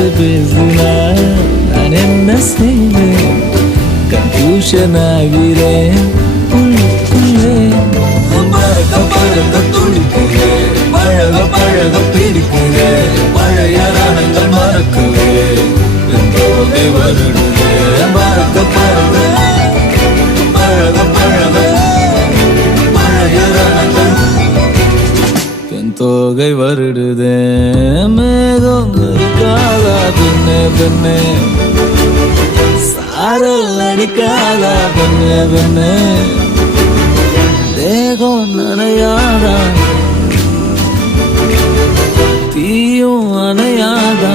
வார்த்தை பேசினார் நான் என்ன செய்வேன் கன்ஃபியூஷன் ஆகிறேன் உள்ளுக்குள்ளே பறக்க பறக்க துடிக்கிறேன் பழக பழக பிடிக்கிறேன் பழைய ரணங்கள் மறக்கவே என் போதை வருடுதே பறக்க பறக்க பழக பழக பழைய ரணங்கள் என் தோகை வருடுதே மேகம் இருக்காதா பெண்ணே பெண்ணே சாரல் அடிக்காதா பெண்ணே பெண்ணே தேகம் நனையாதா தீயும் அணையாதா